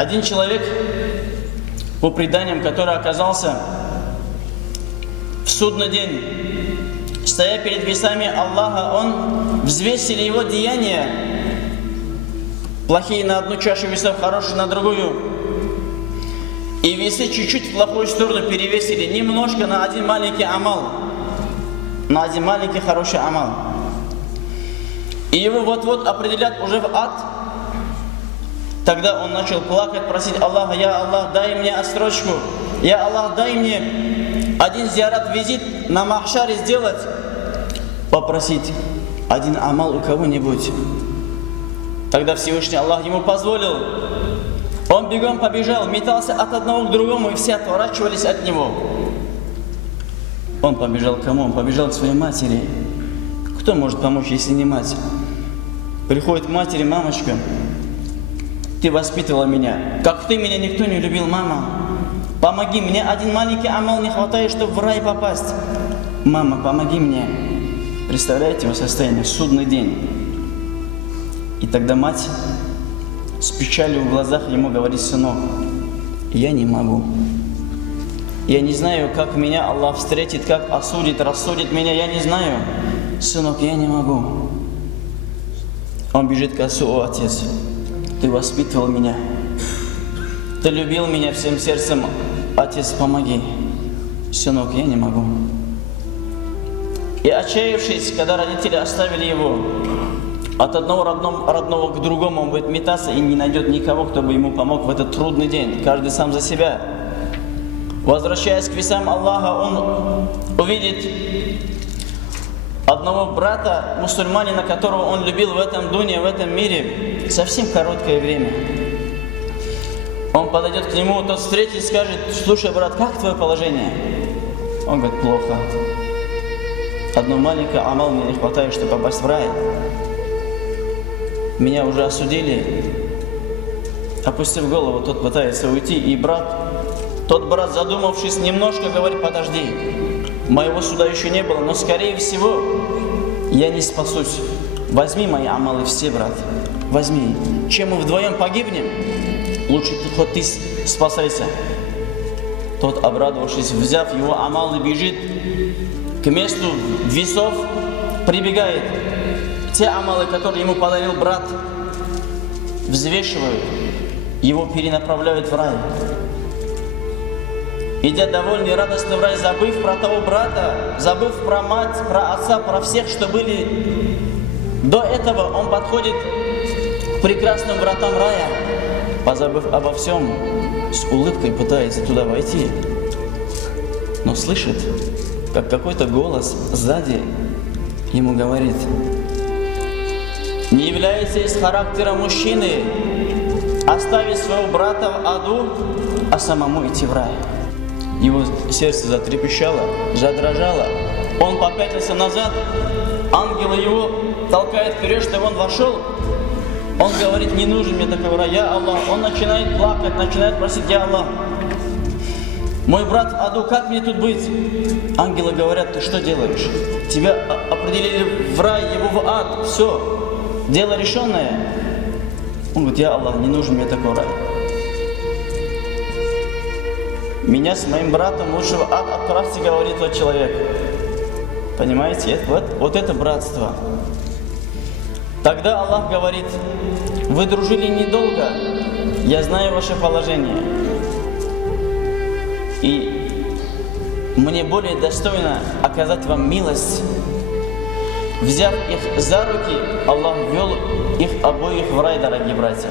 Один человек, по преданиям, который оказался в судный день, стоя перед весами Аллаха, он взвесили его деяния, плохие на одну чашу весов, хорошие на другую, и весы чуть-чуть в плохую сторону перевесили, немножко на один маленький амал, на один маленький хороший амал. И его вот-вот определят уже в ад. Тогда он начал плакать, просить Аллаха: «Я Аллах, дай мне отсрочку, я Аллах, дай мне один зиарат, визит на махшаре сделать, попросить один амал у кого-нибудь». Тогда Всевышний Аллах ему позволил. Он бегом побежал, метался от одного к другому, и все отворачивались от него. Он побежал к кому? Он побежал к своей матери. Кто может помочь, если не мать? Приходит к матери: «Мамочка, ты воспитывала меня. Как ты, меня никто не любил, мама. Помоги, мне один маленький амал не хватает, чтобы в рай попасть. Мама, помоги мне». Представляете его состояние? Судный день. И тогда мать с печалью в глазах ему говорит: «Сынок, я не могу. Я не знаю, как меня Аллах встретит, как осудит, рассудит меня, я не знаю. Сынок, я не могу». Он бежит к отцу: «О, отец, ты воспитывал меня, ты любил меня всем сердцем, отец, помоги». «Сынок, я не могу». И отчаявшись, когда родители оставили его, от одного родного к другому, он будет метаться и не найдет никого, кто бы ему помог в этот трудный день. Каждый сам за себя. Возвращаясь к весам Аллаха, он увидит одного брата, мусульманина, которого он любил в этом дуне, в этом мире, совсем короткое время. Он подойдет к нему, тот встретит и скажет: «Слушай, брат, как твое положение?» Он говорит: «Плохо. Одно маленькое амал мне не хватает, чтобы попасть в рай. Меня уже осудили». Опустив голову, тот пытается уйти, и тот брат, задумавшись немножко, говорит: «Подожди, моего суда еще не было, но скорее всего я не спасусь. Возьми мои амалы все, брат, возьми. Чем мы вдвоем погибнем, лучше хоть ты спасайся». Тот, обрадовавшись, взяв его амалы, бежит к месту весов, прибегает. Те амалы, которые ему подарил брат, взвешивают, его перенаправляют в рай. Идя довольный и радостный в рай, забыв про того брата, забыв про мать, про отца, про всех, что были до этого, он подходит к прекрасным вратам рая, позабыв обо всем, с улыбкой пытается туда войти, но слышит, как какой-то голос сзади ему говорит: «Не является из характера мужчины оставить своего брата в аду, а самому идти в рай». Его сердце затрепещало, задрожало. Он попятился назад, ангел его толкает вперед, чтобы он вошел. Он говорит: «Не нужен мне такой рай, я Аллах». Он начинает плакать, начинает просить: «Я Аллах, мой брат в аду, как мне тут быть?» Ангелы говорят: «Ты что делаешь? Тебя определили в рай, его в ад, все, дело решенное». Он говорит: «Я Аллах, не нужен мне такой рай. Меня с моим братом лучше в ад отправьте», говорит тот человек. Понимаете? Вот это братство. Тогда Аллах говорит: «Вы дружили недолго, я знаю ваше положение. И мне более достойно оказать вам милость». Взяв их за руки, Аллах ввел их обоих в рай, дорогие братья.